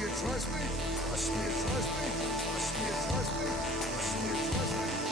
you trust me? Trust me, trust me. Trust me, trust me. Trust me, trust me.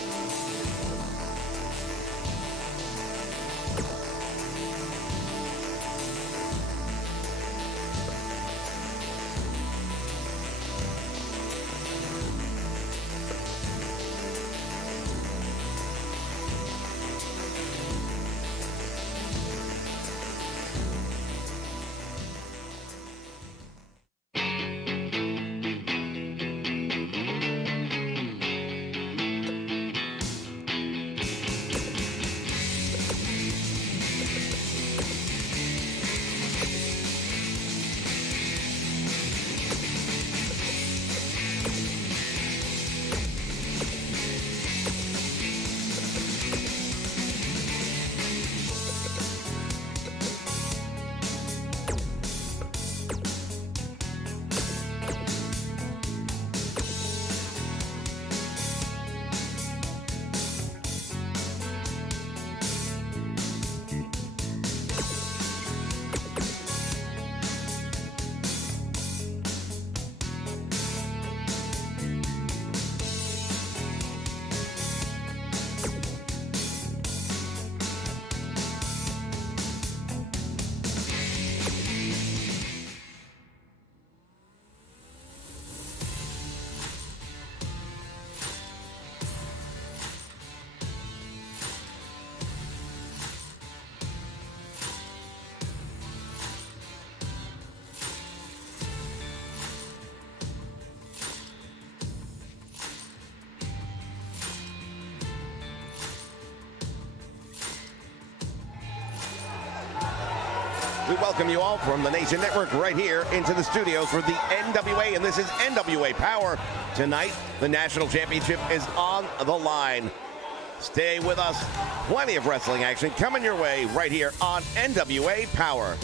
We welcome you all from the Nation Network right here into the studios for the NWA, and this is NWA Power. Tonight, the National Championship is on the line. Stay with us. Plenty of wrestling action coming your way right here on NWA Power.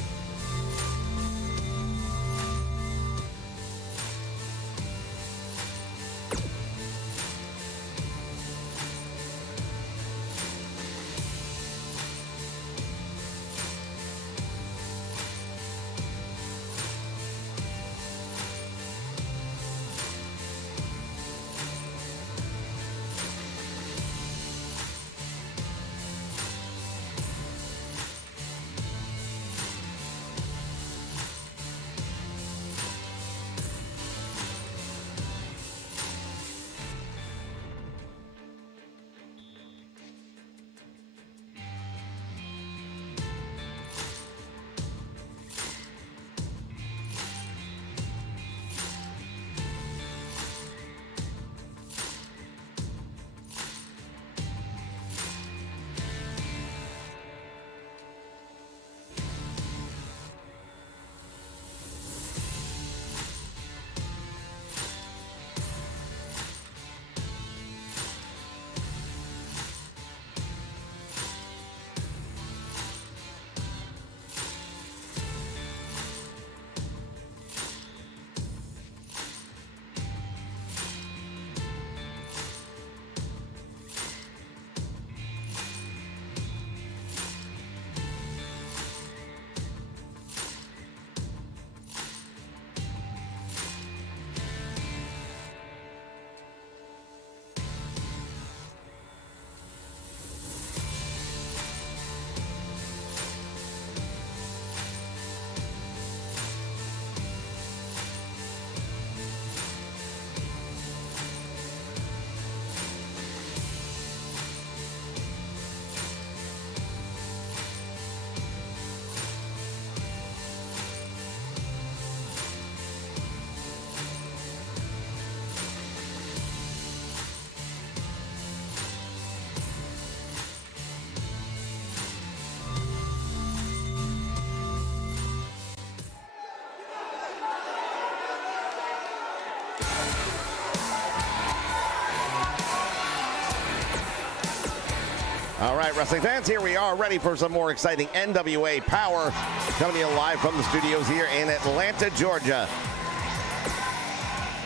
All right, wrestling fans, here we are ready for some more exciting NWA Power. Coming to you live from the studios here in Atlanta, Georgia.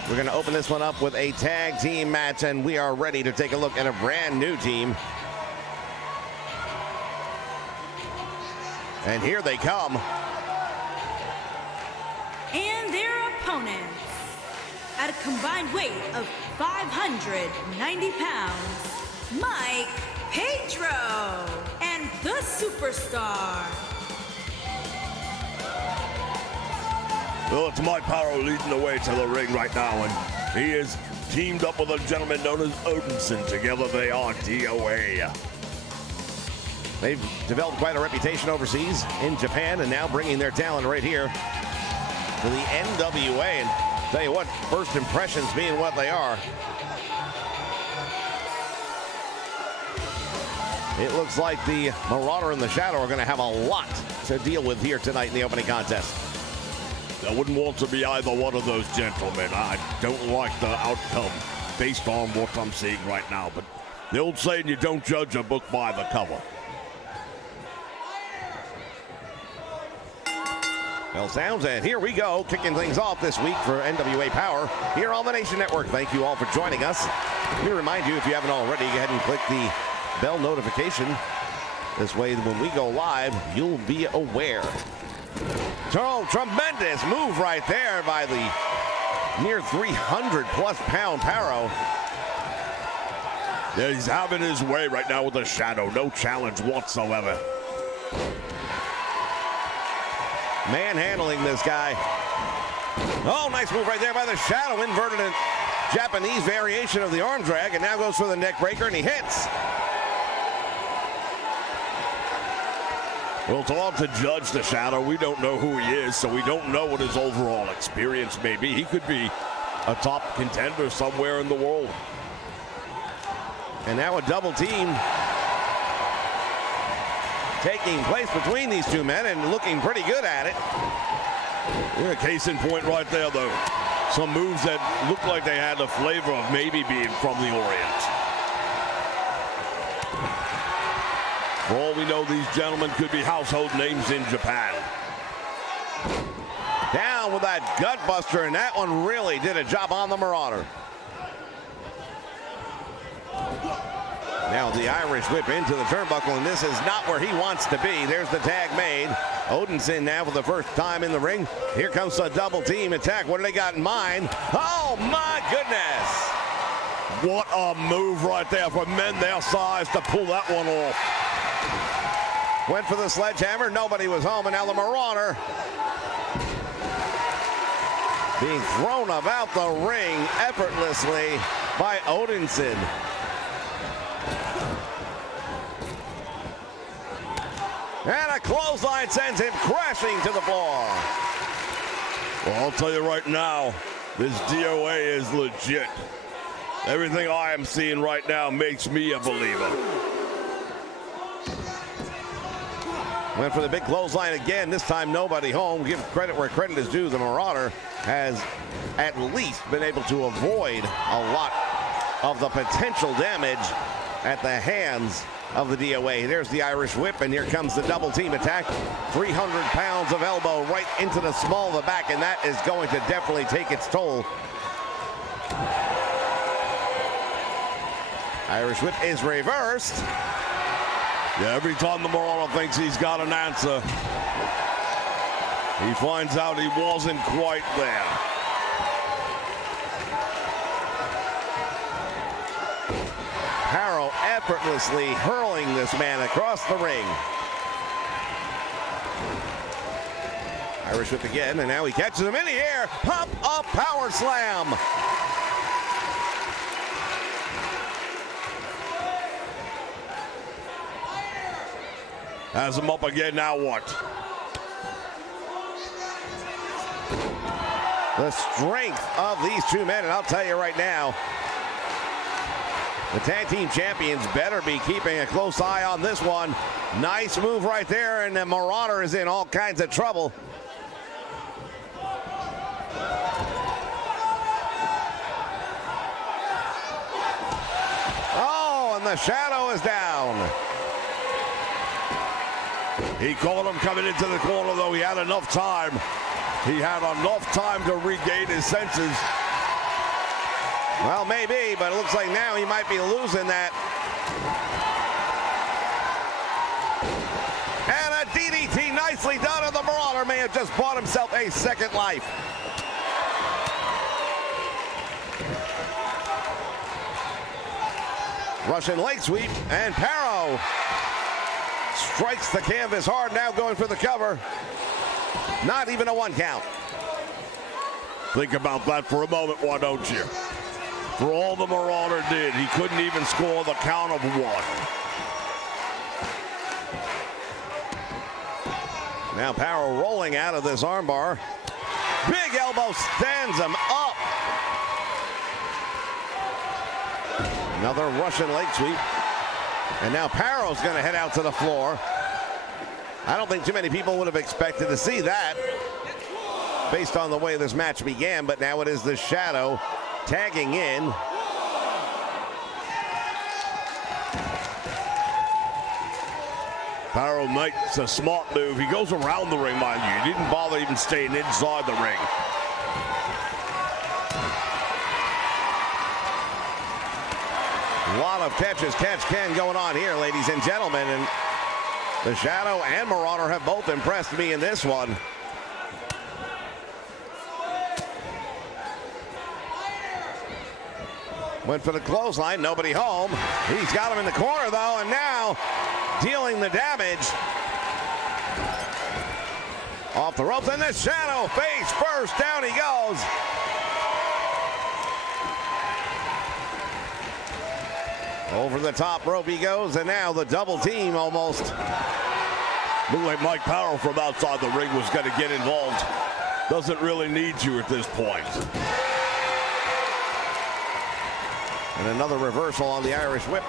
We're going to open this one up with a tag team match, and we are ready to take a look at a brand new team. And here they come. And their opponents. At a combined weight of 590 pounds, Mike Pedro and the Superstar. Well, it's Mike Power leading the way to the ring right now, and he is teamed up with a gentleman known as Odinson. Together they are DOA. They've developed quite a reputation overseas in Japan, and now bringing their talent right here to the NWA. And tell you what, first impressions being what they are, it looks like the Marauder and the Shadow are going to have a lot to deal with here tonight in the opening contest. I wouldn't want to be either one of those gentlemen. I don't like the outcome based on what I'm seeing right now, but the old saying, you don't judge a book by the cover. Well, sounds, and here we go, kicking things off this week for NWA Power here on the Nation Network. Thank you all for joining us. Let me remind you, if you haven't already, go ahead and click the bell notification. This way, when we go live, you'll be aware. Oh, tremendous move right there by the near 300-plus pound Paro. Yeah, he's having his way right now with the Shadow. No challenge whatsoever. Manhandling this guy. Oh, nice move right there by the Shadow. Inverted a Japanese variation of the arm drag, and now goes for the neck breaker, and he hits. Well, it's hard to judge the Shadow. We don't know who he is, so we don't know what his overall experience may be. He could be a top contender somewhere in the world. And now a double team taking place between these two men, and looking pretty good at it. Yeah, case in point right there, though. Some moves that look like they had the flavor of maybe being from the Orient. For all we know, these gentlemen could be household names in Japan. Down with that gut buster, and that one really did a job on the Marauder. Now the Irish whip into the turnbuckle, and this is not where he wants to be. There's the tag made. Odinson now for the first time in the ring. Here comes a double team attack. What do they got in mind? Oh my goodness! What a move right there for men their size to pull that one off. Went for the sledgehammer. Nobody was home, and now the Marauder being thrown about the ring effortlessly by Odinson. And a clothesline sends him crashing to the floor. Well, I'll tell you right now, this DOA is legit. Everything I am seeing right now makes me a believer. Went for the big clothesline again. This time nobody home. Give credit where credit is due. The Marauder has at least been able to avoid a lot of the potential damage at the hands of the DOA. There's the Irish whip, and here comes the double team attack. 300 pounds of elbow right into the small of the back, and that is going to definitely take its toll. Irish whip is reversed. Yeah, every time the Marauder thinks he's got an answer, he finds out he wasn't quite there. Harrow effortlessly hurling this man across the ring. Irish whip again, and now he catches him in the air. Pop up power slam. Has him up again, now what? The strength of these two men, and I'll tell you right now, the tag team champions better be keeping a close eye on this one. Nice move right there, and the Marauder is in all kinds of trouble. Oh, and the Shadow is down. He caught him coming into the corner, though. He had enough time. He had enough time to regain his senses. Well, maybe, but it looks like now he might be losing that. And a DDT nicely done, and the Marauder may have just bought himself a second life. Russian leg sweep, and Paro strikes the canvas hard, now going for the cover. Not even a 1 count. Think about that for a moment, why don't you? For all the Marauder did, he couldn't even score the count of 1. Now Paro rolling out of this armbar. Big elbow stands him up. Another Russian leg sweep. And now Paro's going to head out to the floor. I don't think too many people would have expected to see that based on the way this match began, but now it is the Shadow tagging in. Paro makes a smart move. He goes around the ring, mind you. He didn't bother even staying inside the ring. A lot of catch can going on here, ladies and gentlemen. And the Shadow and Marauder have both impressed me in this one. Went for the clothesline, nobody home. He's got him in the corner though, and now dealing the damage. Off the ropes, and the Shadow face first, down he goes. Over the top rope he goes, and now the double team almost. Looked like Mike Power from outside the ring was going to get involved. Doesn't really need you at this point. And another reversal on the Irish whip.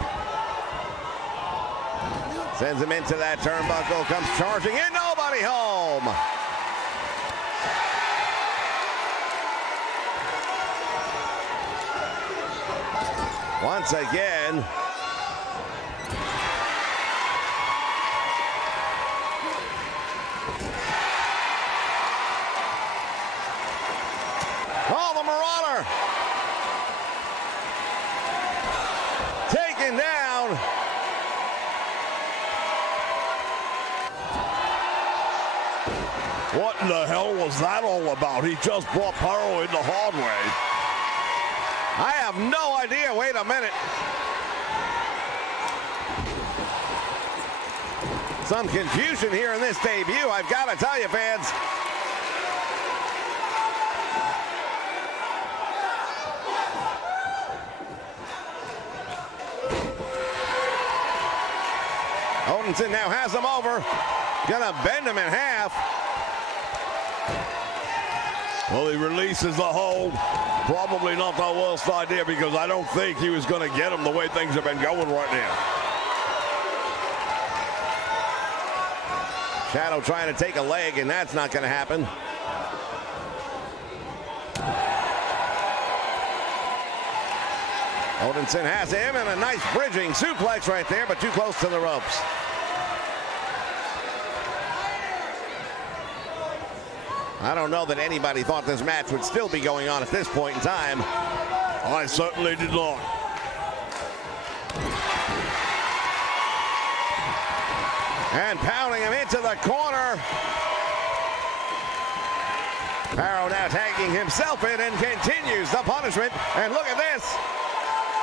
Sends him into that turnbuckle, comes charging in, nobody home. Once again. Oh, the Marauder. Taken down. What in the hell was that all about? He just brought Paro in the hard way. I have no idea. Wait a minute. Some confusion here in this debut, I've got to tell you, fans. Odinson now has him over. Gonna bend him in half. Well, he releases the hold. Probably not the worst idea because I don't think he was going to get him the way things have been going right now. Shadow trying to take a leg, and that's not going to happen. Odinson has him, and a nice bridging suplex right there, but too close to the ropes. I don't know that anybody thought this match would still be going on at this point in time. I certainly did not. And pounding him into the corner. Paro now tagging himself in and continues the punishment. And look at this.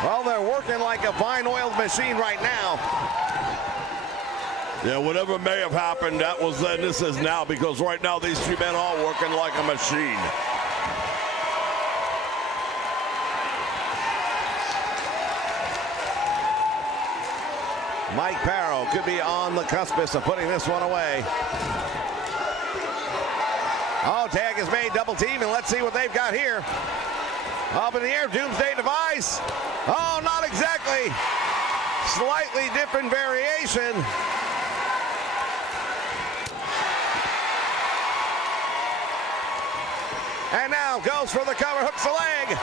Well, they're working like a fine-oiled machine right now. Yeah, whatever may have happened, that was then, this is now, because right now these two men are working like a machine. Mike Paro could be on the cuspice of putting this one away. Oh, tag is made, double team, and let's see what they've got here. Up in the air, Doomsday Device. Oh, not exactly. Slightly different variation. And now goes for the cover, hooks the leg.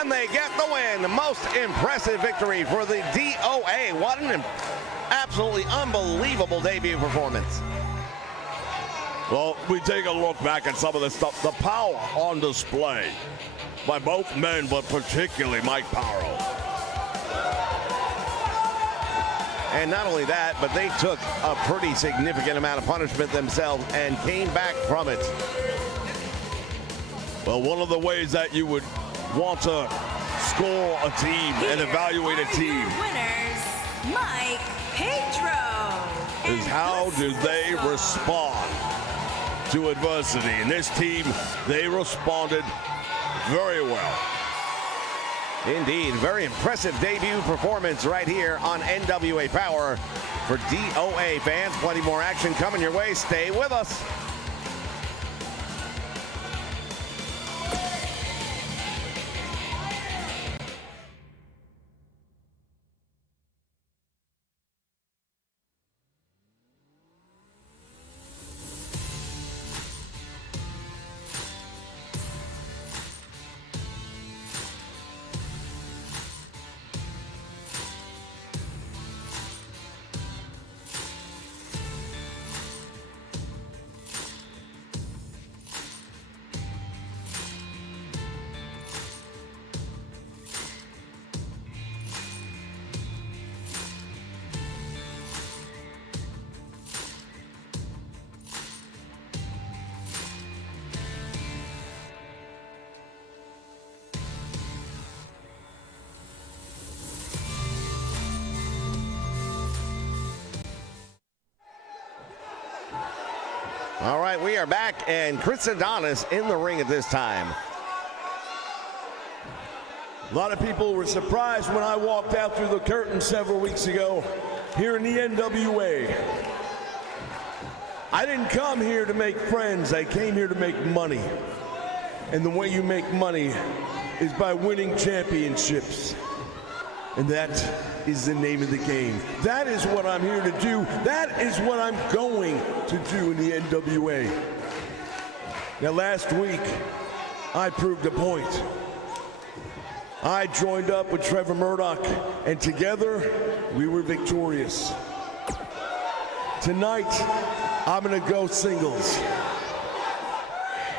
And they get the win. The most impressive victory for the DOA. What an absolutely unbelievable debut performance. Well, we take a look back at some of this stuff. The power on display by both men, but particularly Mike Paro. And not only that, but they took a pretty significant amount of punishment themselves and came back from it. Well, one of the ways that you would want to score a team and evaluate a team Winners, Mike Pedro. is how do they respond to adversity. And this team, they responded very well. Indeed, very impressive debut performance right here on NWA Power. For DOA fans, plenty more action coming your way. Stay with us. All right, we are back, and Chris Adonis in the ring at this time. A lot of people were surprised when I walked out through the curtain several weeks ago here in the NWA. I didn't come here to make friends, I came here to make money. And the way you make money is by winning championships. And that is the name of the game. That is what I'm here to do. That is what I'm going to do in the NWA. Now, last week, I proved a point. I joined up with Trevor Murdoch, and together, we were victorious. Tonight, I'm going to go singles.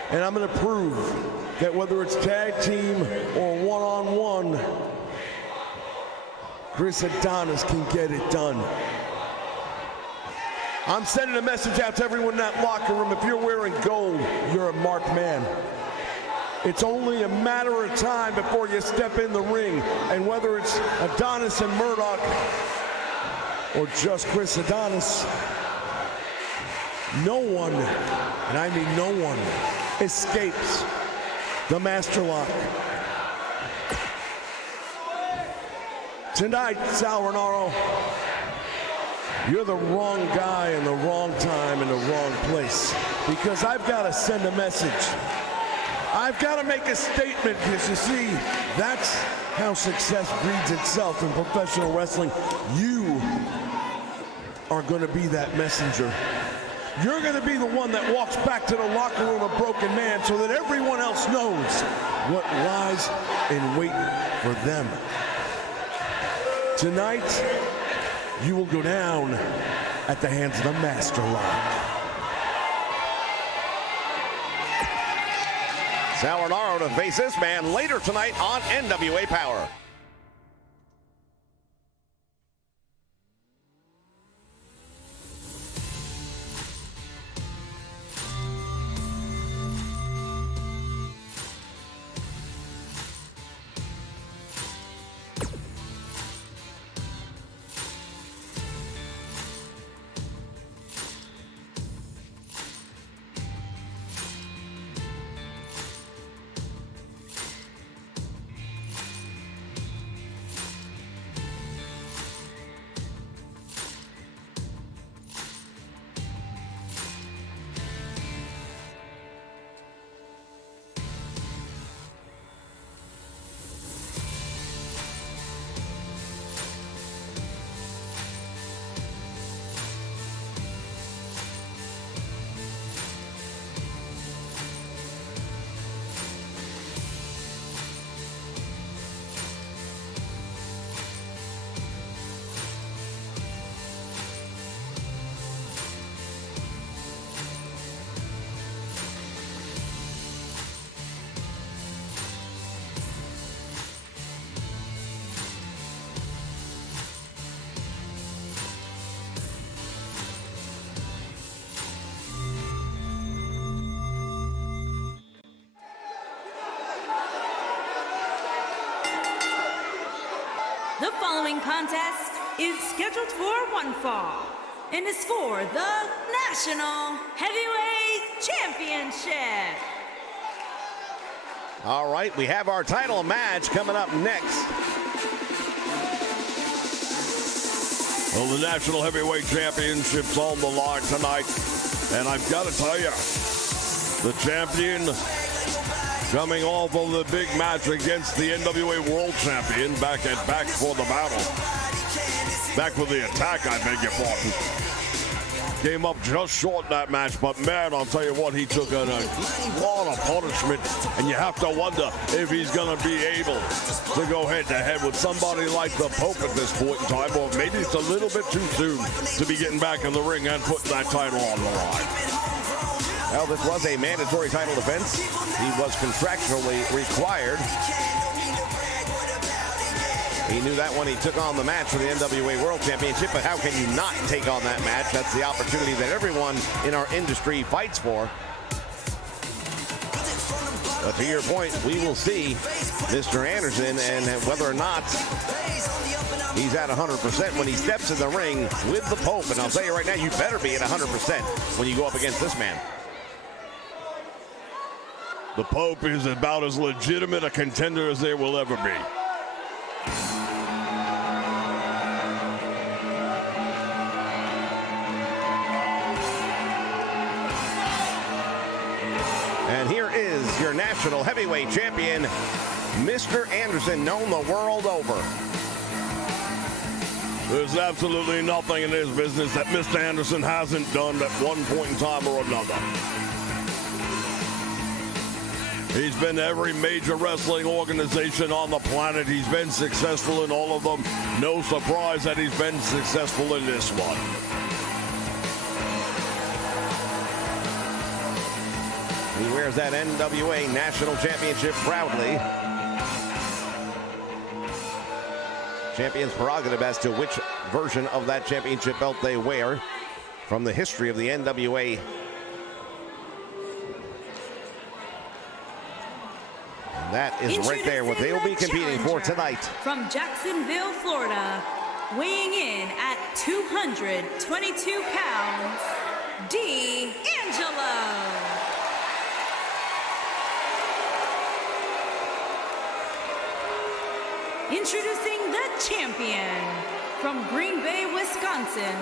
And I'm going to prove that whether it's tag team or one-on-one, Chris Adonis can get it done. I'm sending a message out to everyone in that locker room. If you're wearing gold, you're a marked man. It's only a matter of time before you step in the ring. And whether it's Adonis and Murdoch or just Chris Adonis, no one, and I mean no one, escapes the master lock. Tonight, Sal Romano, you're the wrong guy in the wrong time in the wrong place, because I've got to send a message. I've got to make a statement, because you see, that's how success breeds itself in professional wrestling. You are going to be that messenger. You're going to be the one that walks back to the locker room a broken man so that everyone else knows what lies in wait for them. Tonight, you will go down at the hands of the Master Lock. Sal Romano to face this man later tonight on NWA Power. following contest is scheduled for one fall and is for the National Heavyweight Championship. All right, we have our title match coming up next. Well, the National Heavyweight Championship's on the line tonight. And I've got to tell you, the champion coming off of the big match against the NWA World Champion back for the battle. Back for the attack, I beg your pardon. Came up just short in that match, but man, I'll tell you what, he took a lot of punishment, and you have to wonder if he's going to be able to go head-to-head with somebody like the Pope at this point in time, or maybe it's a little bit too soon to be getting back in the ring and putting that title on the line. Well, this was a mandatory title defense. He was contractually required. He knew that when he took on the match for the NWA World Championship, but how can you not take on that match? That's the opportunity that everyone in our industry fights for. But to your point, we will see Mr. Anderson and whether or not he's at 100% when he steps in the ring with the Pope. And I'll tell you right now, you better be at 100% when you go up against this man. The Pope is about as legitimate a contender as there will ever be. And here is your National Heavyweight Champion, Mr. Anderson, known the world over. There's absolutely nothing in this business that Mr. Anderson hasn't done at one point in time or another. He's been to every major wrestling organization on the planet. He's been successful in all of them. No surprise that he's been successful in this one. He wears that NWA National Championship proudly. Champion's prerogative as to which version of that championship belt they wear from the history of the NWA. And that is right there what they will be competing for tonight. From Jacksonville, Florida, weighing in at 222 pounds, D'Angelo. Introducing the champion from Green Bay, Wisconsin,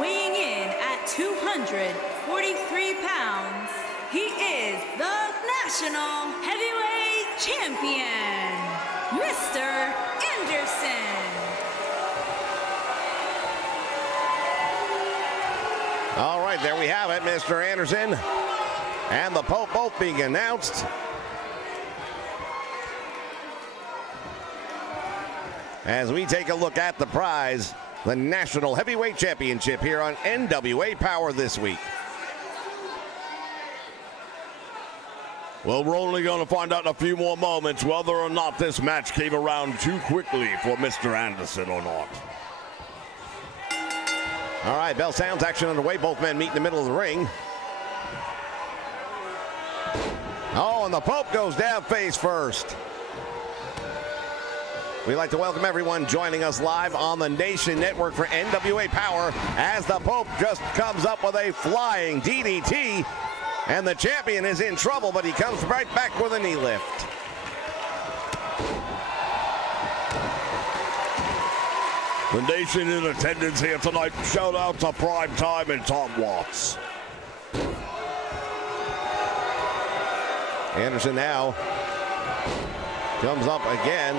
weighing in at 243 pounds, he is the National Heavyweight Champion, Mr. Anderson. All right, there we have it, Mr. Anderson and the Pope both being announced. As we take a look at the prize, the National Heavyweight Championship here on NWA Power this week. Well, we're only going to find out in a few more moments whether or not this match came around too quickly for Mr. Anderson or not. All right, bell sounds, action underway. Both men meet in the middle of the ring. Oh, and the Pope goes down face first. We'd like to welcome everyone joining us live on the Nation Network for NWA Power as the Pope just comes up with a flying DDT, and the champion is in trouble, but he comes right back with a knee lift. The Nation in attendance here tonight. Shout out to Prime Time and Tom Watts. Anderson now comes up again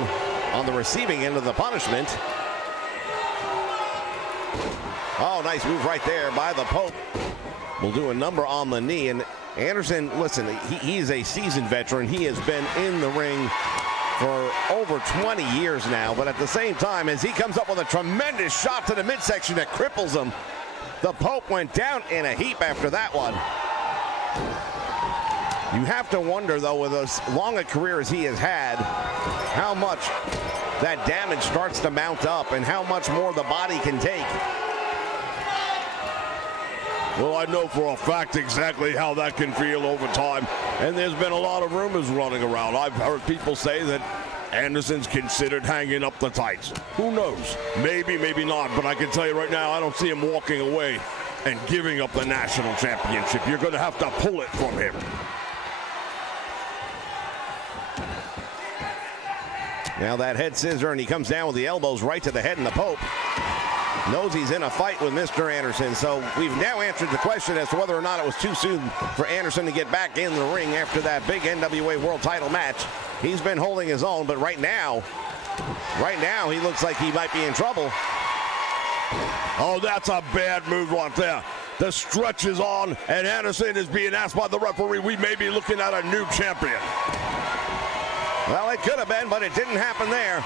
on the receiving end of the punishment. Oh, nice move right there by the Pope. Will do a number on the knee. And Anderson, listen, he's a seasoned veteran. He has been in the ring for over 20 years now. But at the same time, as he comes up with a tremendous shot to the midsection that cripples him, the Pope went down in a heap after that one. You have to wonder, though, with as long a career as he has had, how much that damage starts to mount up and how much more the body can take. Well, I know for a fact exactly how that can feel over time, and there's been a lot of rumors running around. I've heard people say that Anderson's considered hanging up the tights. Who knows? Maybe, maybe not. But I can tell you right now, I don't see him walking away and giving up the national championship. You're going to have to pull it from him. Now that head scissor, and he comes down with the elbows right to the head, and the Pope knows he's in a fight with Mr. Anderson. So we've now answered the question as to whether or not it was too soon for Anderson to get back in the ring after that big NWA World Title match. He's been holding his own, but right now he looks like he might be in trouble. Oh, that's a bad move right there. The stretch is on, and Anderson is being asked by the referee, we may be looking at a new champion. Well, it could have been, but it didn't happen there.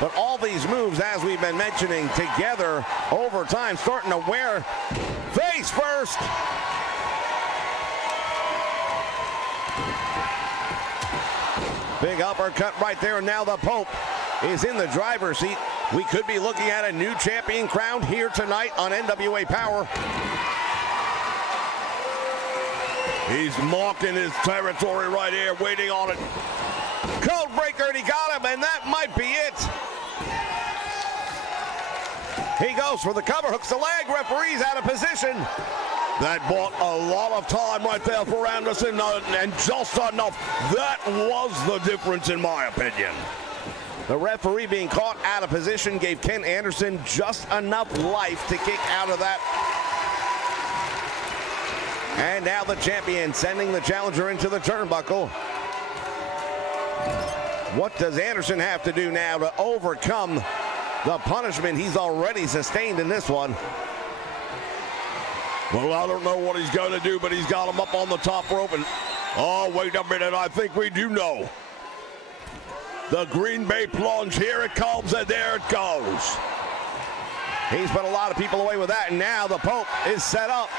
But all these moves, as we've been mentioning, together over time, starting to wear face first. Big uppercut right there, and now the Pope is in the driver's seat. We could be looking at a new champion crowned here tonight on NWA Power. He's marking his territory right here, waiting on it. Code breaker, and he got him, and that might be it. He goes for the cover, hooks the leg, referee's out of position. That bought a lot of time right there for Anderson, and just enough. That was the difference, in my opinion. The referee being caught out of position gave Ken Anderson just enough life to kick out of that. And now the champion sending the challenger into the turnbuckle. What does Anderson have to do now to overcome the punishment he's already sustained in this one? Well, I don't know what he's going to do, but he's got him up on the top rope. And oh, wait a minute, I think we do know. The Green Bay plunge, here it comes, and there it goes. He's put a lot of people away with that, and now the Pope is set up.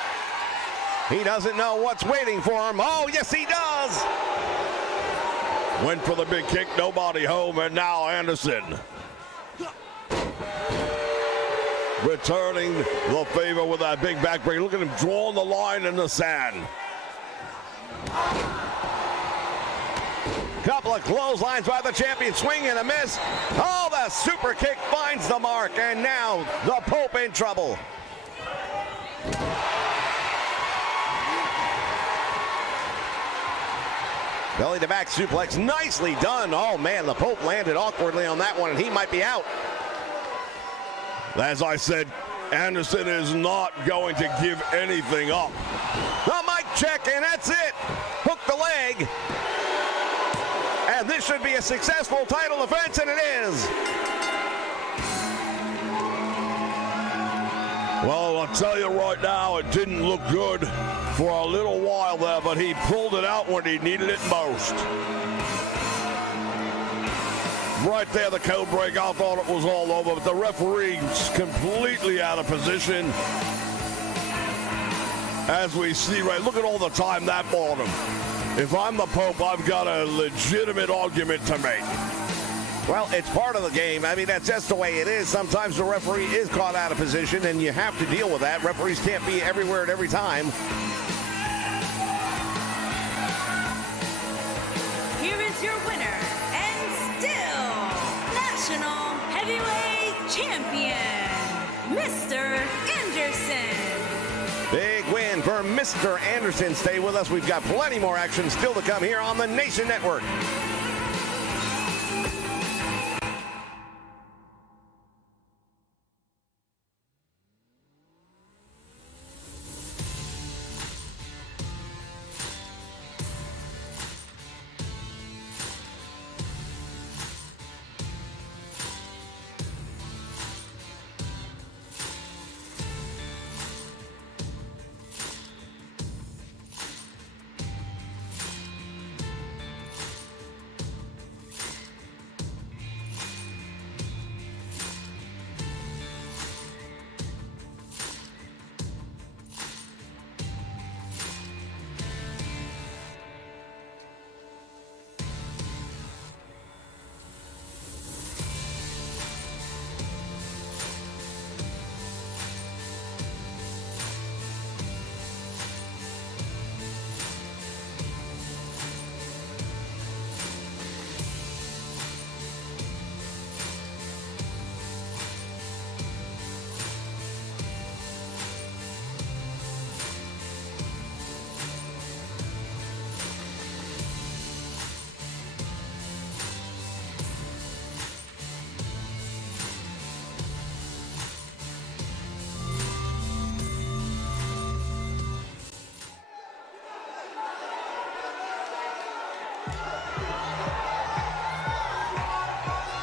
He doesn't know what's waiting for him. Oh, yes, he does. Went for the big kick, nobody home, and now Anderson returning the favor with that big backbreaker. Look at him drawing the line in the sand. Couple of clotheslines by the champion, swing and a miss. Oh, the super kick finds the mark, and now the Pope in trouble. Belly to back suplex, nicely done. Oh man, the Pope landed awkwardly on that one, and he might be out. As I said, Anderson is not going to give anything up. The mic check, and that's it. Hook the leg. And this should be a successful title defense, and it is. Well, I'll tell you right now, it didn't look good for a little while there, but he pulled it out when he needed it most. Right there, the code break. I thought it was all over, but the referee's completely out of position. As we see, right, look at all the time that bought him. If I'm the Pope, I've got a legitimate argument to make. Well, it's part of the game. I mean, that's just the way it is. Sometimes the referee is caught out of position, and you have to deal with that. Referees can't be everywhere at every time. Here is your winner, and still National Heavyweight Champion, Mr. Anderson. Big win for Mr. Anderson. Stay with us. We've got plenty more action still to come here on the Nation Network.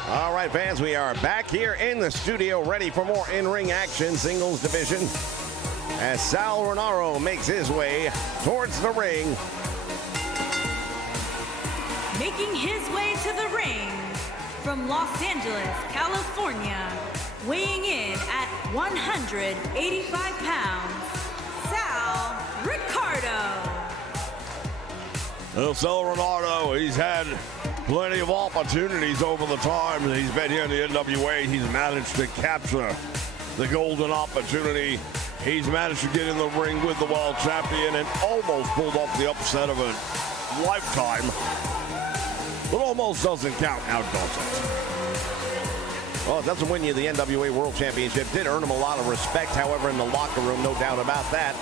All right, fans, we are back here in the studio, ready for more in-ring action, singles division, as Sal Romano makes his way towards the ring. Making his way to the ring from Los Angeles, California, weighing in at 185 pounds, Sal Ricardo. Well, Sal Romano, he's had plenty of opportunities over the time that he's been here in the NWA. He's managed to capture the golden opportunity. He's managed to get in the ring with the world champion and almost pulled off the upset of a lifetime. But almost doesn't count now, does it? Well, it doesn't win you the NWA World Championship. Did earn him a lot of respect, however, in the locker room, no doubt about that.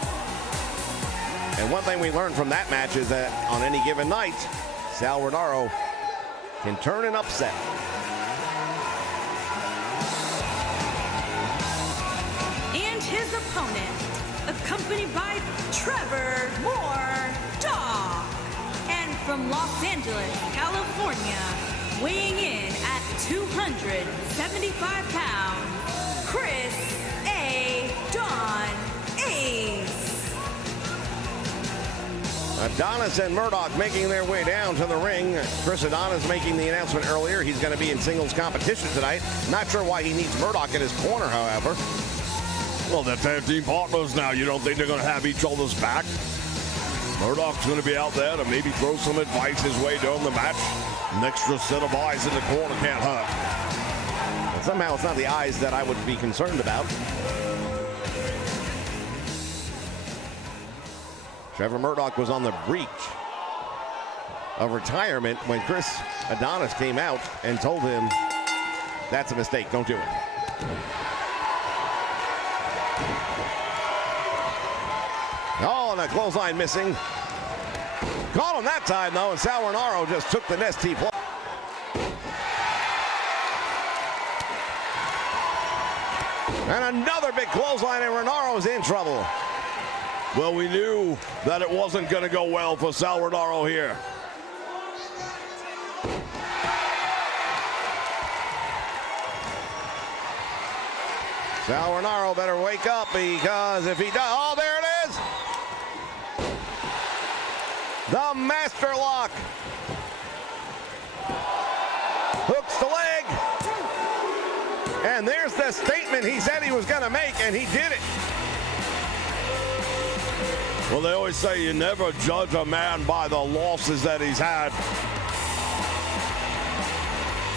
And one thing we learned from that match is that on any given night, Sal Romano can turn an upset. And his opponent, accompanied by Trevor Moore-Dog. And from Los Angeles, California, weighing in at 275 pounds, Chris Adonis. Adonis and Murdoch making their way down to the ring. Chris Adonis making the announcement earlier. He's going to be in singles competition tonight. Not sure why he needs Murdoch in his corner, however. Well, they're tag team partners now. You don't think they're going to have each other's back? Murdoch's going to be out there to maybe throw some advice his way during the match. An extra set of eyes in the corner can't hurt. But somehow it's not the eyes that I would be concerned about. Trevor Murdoch was on the breach of retirement when Chris Adonis came out and told him, that's a mistake, don't do it. Oh, and a clothesline missing. Caught him that time, though, and Sal Romano just took the nest he played. And another big clothesline, and Romano's in trouble. Well, we knew that it wasn't going to go well for Sal Romano here. Sal Romano better wake up, because if he does, oh, there it is. The master lock. Hooks the leg. And there's the statement he said he was going to make, and he did it. Well, they always say you never judge a man by the losses that he's had.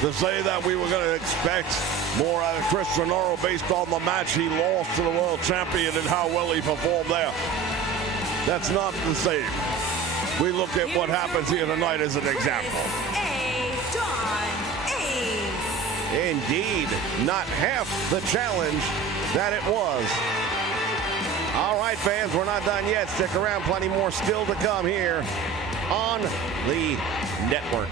To say that we were going to expect more out of Chris Romano based on the match he lost to the world champion and how well he performed there, that's not the same. We look at what happens here tonight as an example. Indeed, not half the challenge that it was. All right, fans, we're not done yet. Stick around, plenty more still to come here on the network.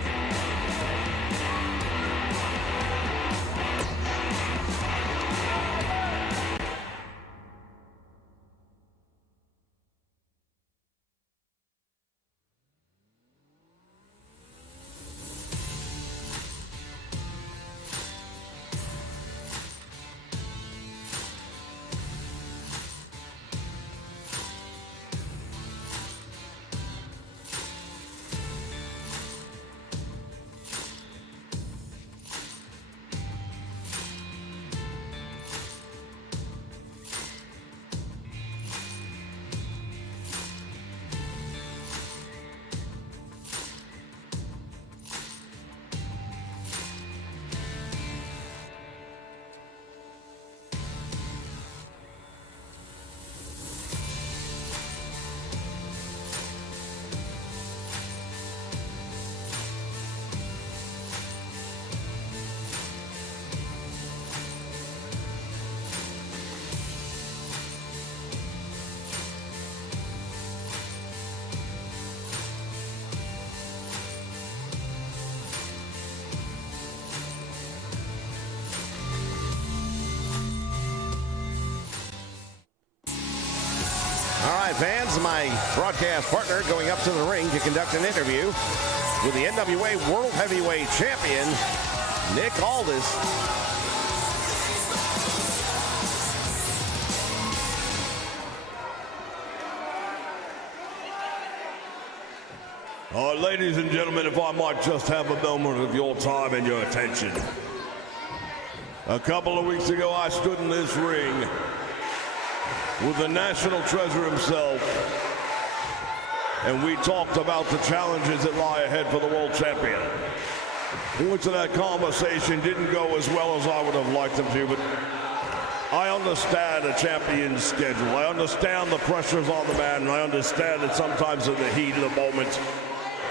All right, fans, my broadcast partner going up to the ring to conduct an interview with the NWA World Heavyweight Champion, Nick Aldis. All right, ladies and gentlemen, if I might just have a moment of your time and your attention. A couple of weeks ago, I stood in this ring with the national treasure himself, and we talked about the challenges that lie ahead for the world champion. Points of that conversation didn't go as well as I would have liked them to, but I understand a champion's schedule. I understand the pressures on the man, and I understand that sometimes in the heat of the moment,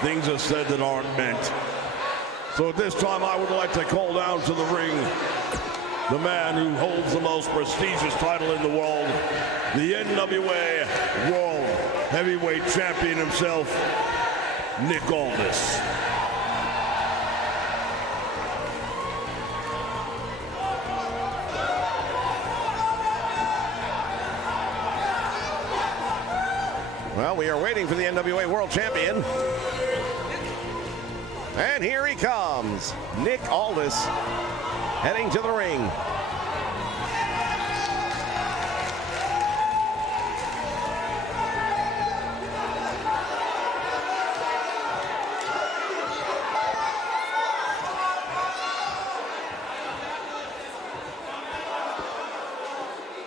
things are said that aren't meant. So at this time, I would like to call down to the ring the man who holds the most prestigious title in the world, the NWA World Heavyweight Champion himself, Nick Aldis. Well, we are waiting for the NWA World Champion. And here he comes, Nick Aldis, heading to the ring.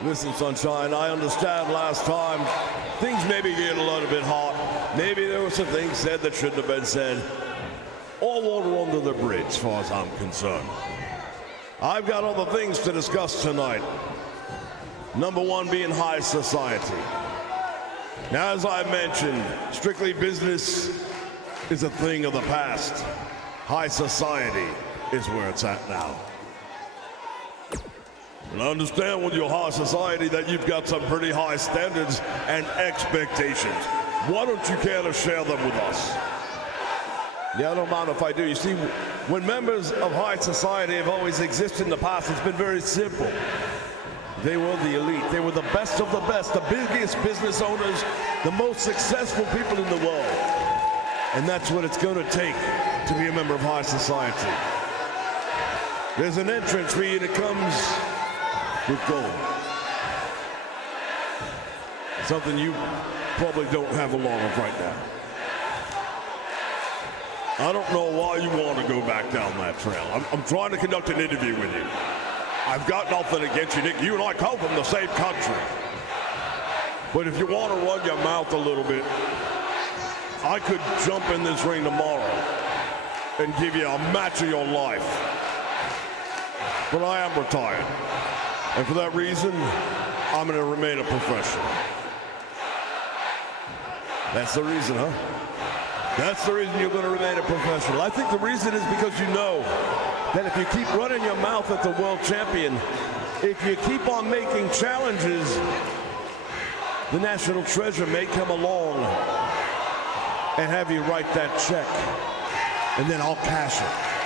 Listen, Sunshine, I understand last time things maybe get a little bit hot. Maybe there were some things said that shouldn't have been said. All water under the bridge, as far as I'm concerned. I've got other things to discuss tonight. Number one being high society. Now, as I mentioned, strictly business is a thing of the past. High society is where it's at now. And I understand with your high society that you've got some pretty high standards and expectations. Why don't you care to share them with us? Yeah, I don't mind if I do. You see, when members of high society have always existed in the past, it's been very simple. They were the elite. They were the best of the best, the biggest business owners, the most successful people in the world. And that's what it's going to take to be a member of high society. There's an entrance fee that comes with gold. Something you probably don't have a lot of right now. I don't know why you want to go back down that trail. I'm trying to conduct an interview with you. I've got nothing against you, Nick. You and I come from the same country. But if you want to run your mouth a little bit, I could jump in this ring tomorrow and give you a match of your life. But I am retired. And for that reason, I'm going to remain a professional. That's the reason, huh? That's the reason you're going to remain a professional. I think the reason is because you know that if you keep running your mouth at the world champion, if you keep on making challenges, the national treasure may come along and have you write that check, and then I'll cash it.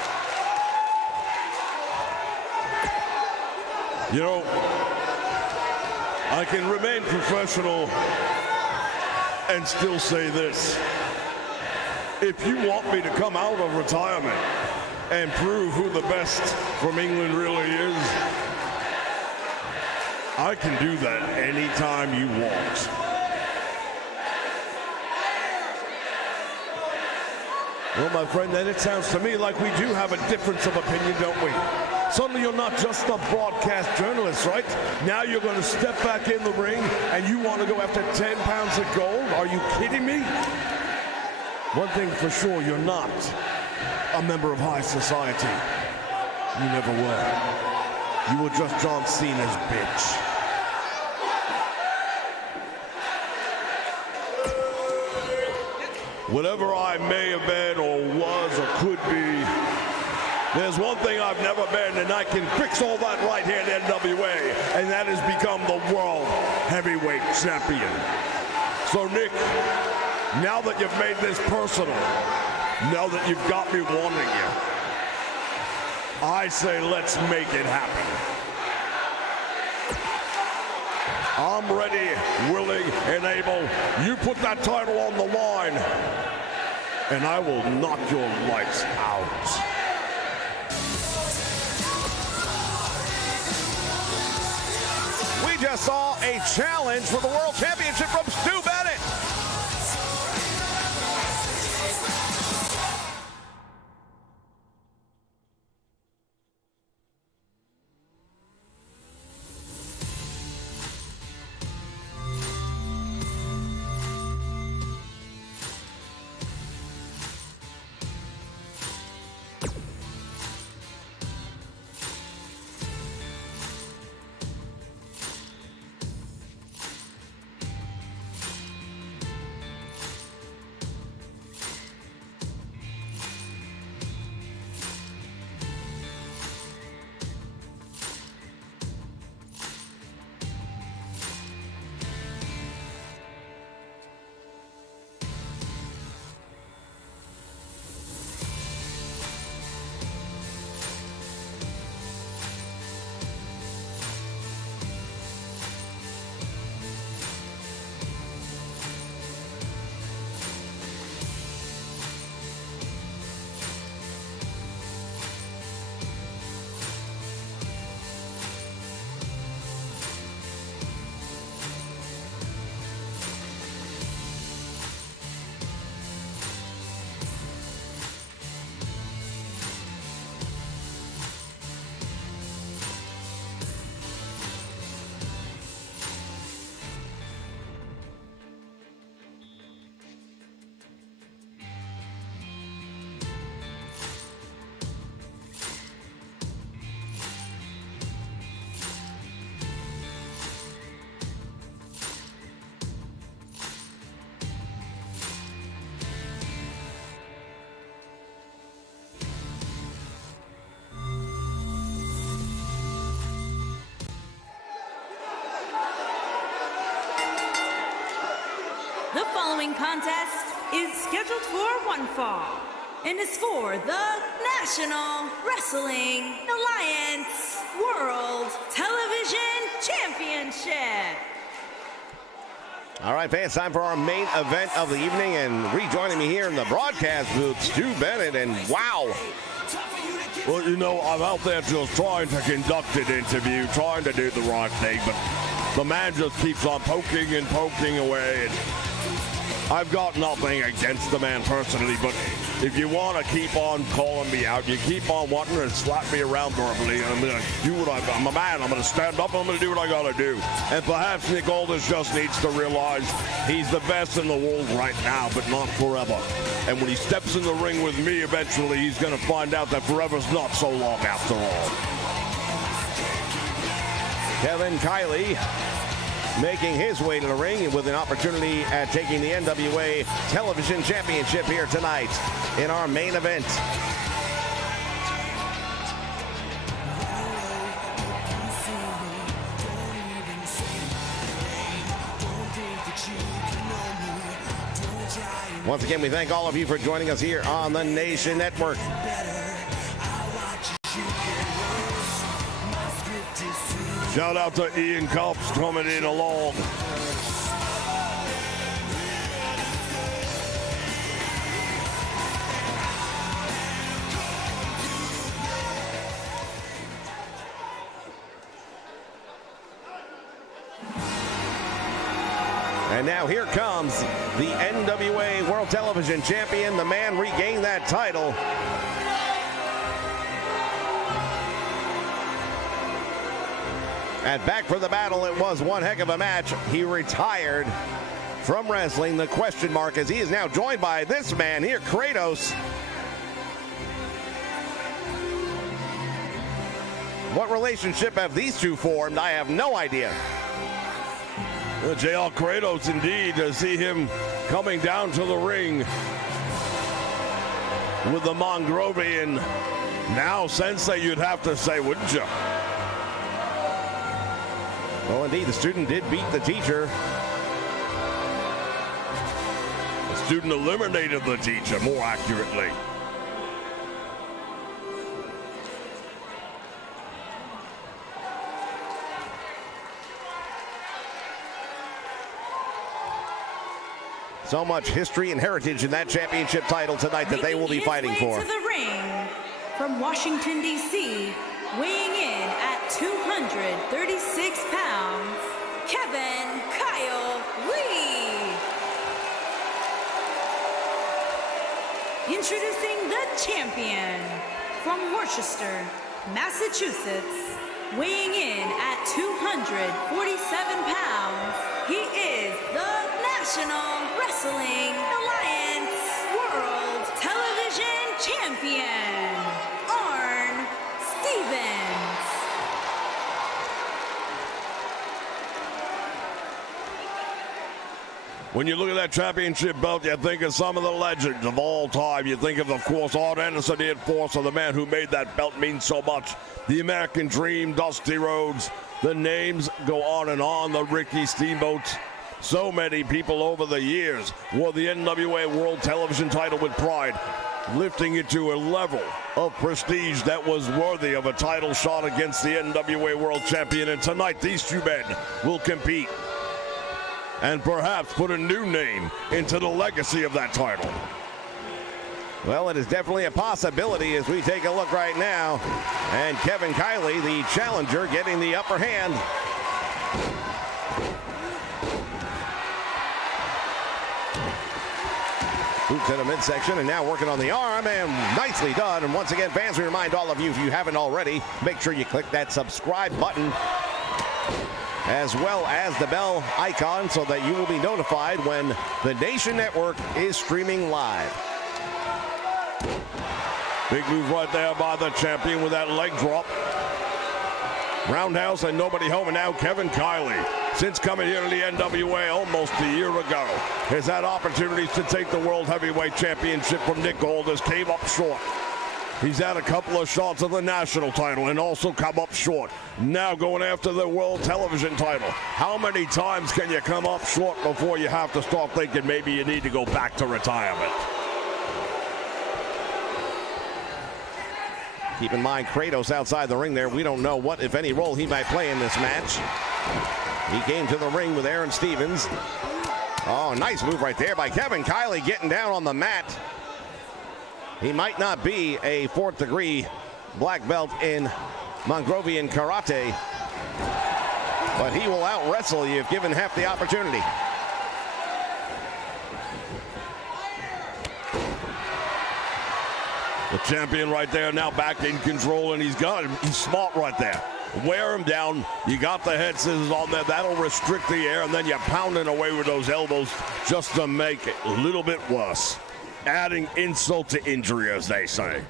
You know, I can remain professional and still say this. If you want me to come out of retirement and prove who the best from England really is, I can do that anytime you want. Well, my friend, then it sounds to me like we do have a difference of opinion, don't we? Suddenly you're not just a broadcast journalist, right? Now you're going to step back in the ring and you want to go after 10 pounds of gold? Are you kidding me? One thing for sure, you're not a member of high society. You never were. You were just John Cena's bitch. Whatever I may have been or was or could be, there's one thing I've never been, and I can fix all that right here in NWA, and that is become the World Heavyweight Champion. So, Nick, now that you've made this personal, now that you've got me wanting you, I say let's make it happen. I'm ready, willing, and able. You put that title on the line, and I will knock your lights out. just saw a challenge for the World Championship from Stu Bennett. The following contest is scheduled for one fall and is for the National Wrestling Alliance World Television Championship. All right, fans, time for our main event of the evening, and rejoining me here in the broadcast booth, Stu Bennett, and wow. Well, you know, I'm out there just trying to conduct an interview, trying to do the right thing, but the man just keeps on poking and poking away, and I've got nothing against the man personally, but if you want to keep on calling me out, you keep on wanting to slap me around verbally, and I'm going to do what I'm a man. I'm going to stand up, and I'm going to do what I got to do. And perhaps Nick Aldis just needs to realize he's the best in the world right now, but not forever. And when he steps in the ring with me, eventually he's going to find out that forever's not so long after all. Kevin Kiley making his way to the ring with an opportunity at taking the NWA Television Championship here tonight in our main event. Once again, we thank all of you for joining us here on the Nation Network. Shout out to Ian Cops coming in along. And now here comes the NWA World Television Champion. The man regained that title. And back for the battle. It was one heck of a match. He retired from wrestling. The question mark is he is now joined by this man here, Kratos. What relationship have these two formed? I have no idea. JR Kratos, indeed, to see him coming down to the ring with the Mongrovian. Now Sensei, you'd have to say, wouldn't you? Well, indeed, the student did beat the teacher. The student eliminated the teacher, more accurately. So much history and heritage in that championship title tonight that they will be fighting for. To the ring from Washington, D.C., weighing in at 236 pounds, Kevin Kyle Lee. Introducing the champion from Worcester, Massachusetts, weighing in at 247 pounds, he is the National Wrestling Alliance World Television Champion, Arn Stevens. When you look at that championship belt, you think of some of the legends of all time. You think of course, Adonis, the enforcer, the man who made that belt mean so much. The American Dream, Dusty Rhodes. The names go on and on. The Ricky Steamboats. So many people over the years wore the NWA World Television title with pride, lifting it to a level of prestige that was worthy of a title shot against the NWA World Champion. And tonight, these two men will compete and perhaps put a new name into the legacy of that title. Well, it is definitely a possibility as we take a look right now. And Kevin Kiley, the challenger, getting the upper hand. Boot to the midsection and now working on the arm, and nicely done. And once again, fans, we remind all of you, if you haven't already, make sure you click that subscribe button as well as the bell icon so that you will be notified when the Nation Network is streaming live. Big move right there by the champion with that leg drop. Roundhouse and nobody home, and now Kevin Kiley, since coming here to the NWA almost a year ago, has had opportunities to take the World Heavyweight Championship from Nick Aldis, came up short. He's had a couple of shots of the national title and also come up short. Now going after the World Television title. How many times can you come up short before you have to start thinking maybe you need to go back to retirement? Keep in mind, Kratos outside the ring there. We don't know what, if any, role he might play in this match. He came to the ring with Aaron Stevens. Oh, nice move right there by Kevin Kiley, getting down on the mat. He might not be a fourth-degree black belt in Mongrovian Karate, but he will out-wrestle you if given half the opportunity. The champion right there now back in control, and he's got him. He's smart right there. Wear him down. You got the head scissors on there. That'll restrict the air, and then you're pounding away with those elbows just to make it a little bit worse. Adding insult to injury, as they say.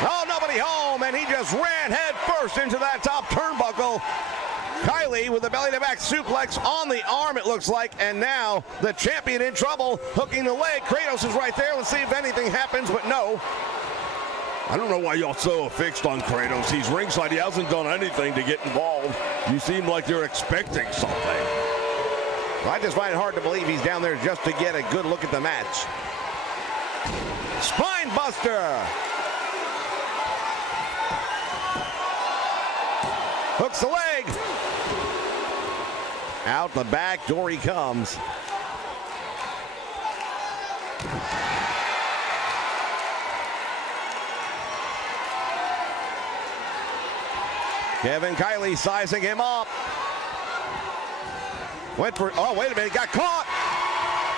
Oh, nobody home, and he just ran head first into that top turnbuckle. Kiley with the belly-to-back suplex on the arm, it looks like, and now the champion in trouble, hooking the leg. Kratos is right there. Let's see if anything happens, but no. I don't know why y'all so fixed on Kratos. He's ringside. He hasn't done anything to get involved. You seem like you're expecting something. I just find it hard to believe he's down there just to get a good look at the match. Spine buster. Hooks the leg. Out the back door he comes. Kevin Kiley sizing him up. Went for, oh, wait a minute, got caught.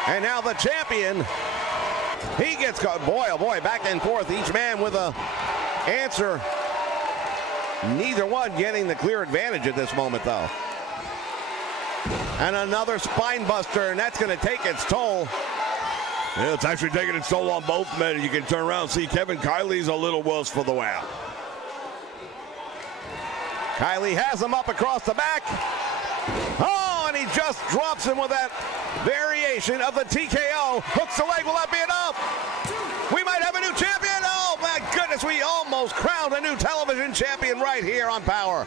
And now the champion, he gets caught. Boy, oh boy, back and forth, each man with a answer. Neither one getting the clear advantage at this moment, though. And another spine buster, and that's going to take its toll. Yeah, it's actually taking its toll on both men. You can turn around and see Kevin Kiley's a little worse for the wear. Kiley has him up across the back. Oh, and he just drops him with that variation of the TKO. Hooks the leg. Will that be enough? We might have a new champion. Oh, my goodness. We almost crowned a new television champion right here on Power.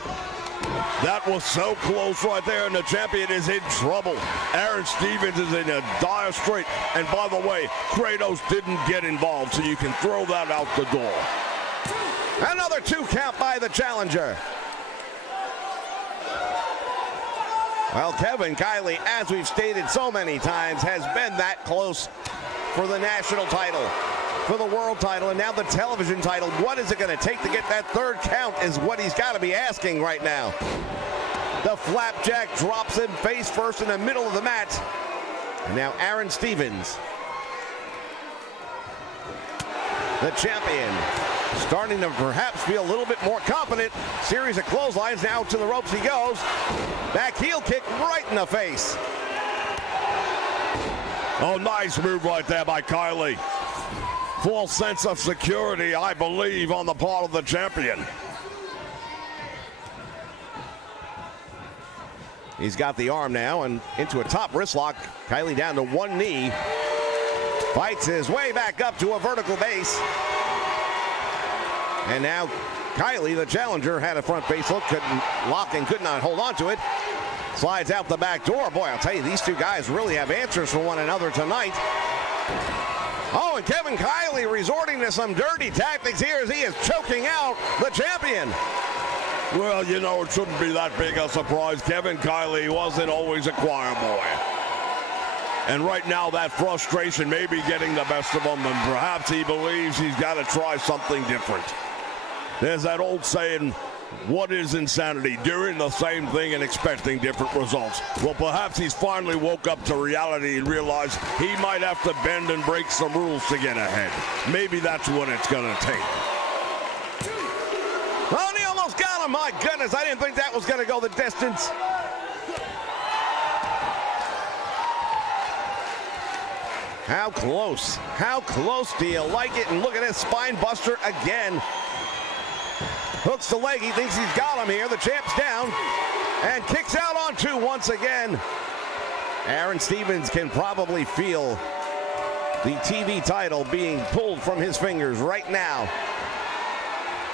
That was so close right there, and the champion is in trouble. Aaron Stevens is in a dire strait. And by the way, Kratos didn't get involved, so you can throw that out the door. Another 2 count by the challenger. Well, Kevin Kiley, as we've stated so many times, has been that close for the national title. for the world title and now the television title. What is it going to take to get that third count is what he's got to be asking right now. The flapjack drops him face first in the middle of the mat. And now Aaron Stevens, the champion, starting to perhaps feel a little bit more confident. Series of clotheslines, now to the ropes he goes. Back heel kick right in the face. Oh, nice move right there by Kylie. Full sense of security, I believe, on the part of the champion. He's got the arm now and into a top wrist lock. Kylie down to one knee. Fights his way back up to a vertical base. And now Kylie, the challenger, had a front face hook, couldn't lock and could not hold on to it. Slides out the back door. Boy, I'll tell you, these two guys really have answers for one another tonight. Oh, and Kevin Kylie resorting to some dirty tactics here as he is choking out the champion. Well, you know, it shouldn't be that big a surprise. Kevin Kylie wasn't always a choir boy. And right now, that frustration may be getting the best of him, and perhaps he believes he's got to try something different. There's that old saying, what is insanity? Doing the same thing and expecting different results. Well, perhaps he's finally woke up to reality and realized he might have to bend and break some rules to get ahead. Maybe that's what it's going to take. Oh, and he almost got him. My goodness, I didn't think that was going to go the distance. How close? How close do you like it? And look at this spine buster again. Hooks the leg. He thinks he's got him here. The champ's down and kicks out on two once again. Aaron Stevens can probably feel the TV title being pulled from his fingers right now.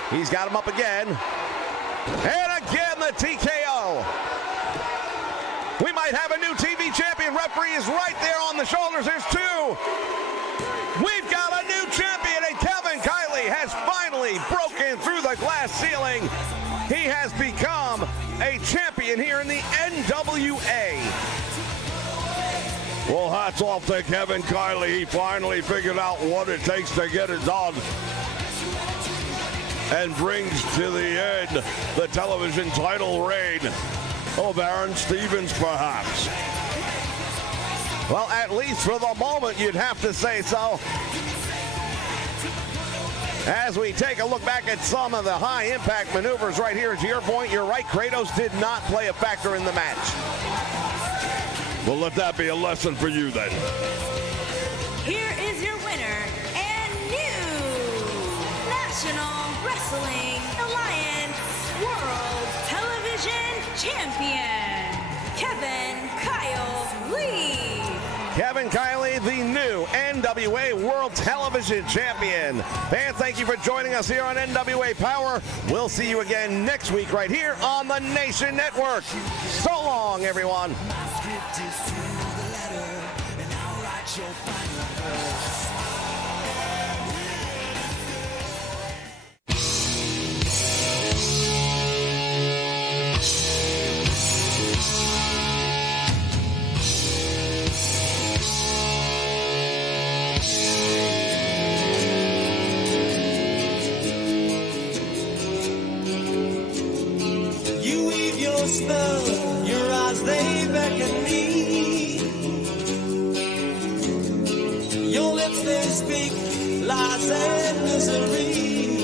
He's got him up again. And again, the TKO. We might have a new TV champion. Referee is right there on the shoulders. There's two. We've got a new champion, and Kevin Kylie has finally broken through the glass ceiling. He has become a champion here in the NWA. Well, hats off to Kevin Kylie. He finally figured out what it takes to get it done. And brings to the end the television title reign of Aaron Stevens, perhaps. Well, at least for the moment, you'd have to say so. As we take a look back at some of the high-impact maneuvers right here, to your point, you're right, Kratos did not play a factor in the match. Well, let that be a lesson for you then. Here is your winner and new National Wrestling Alliance World Television Champion, Kevin Kyle Lee. Kevin Kylie, the new NWA World Television Champion. Fans, thank you for joining us here on NWA Power. We'll see you again next week right here on the Nation Network. So long, everyone. Spell, your eyes, they beckon me. Your lips, they speak lies and misery.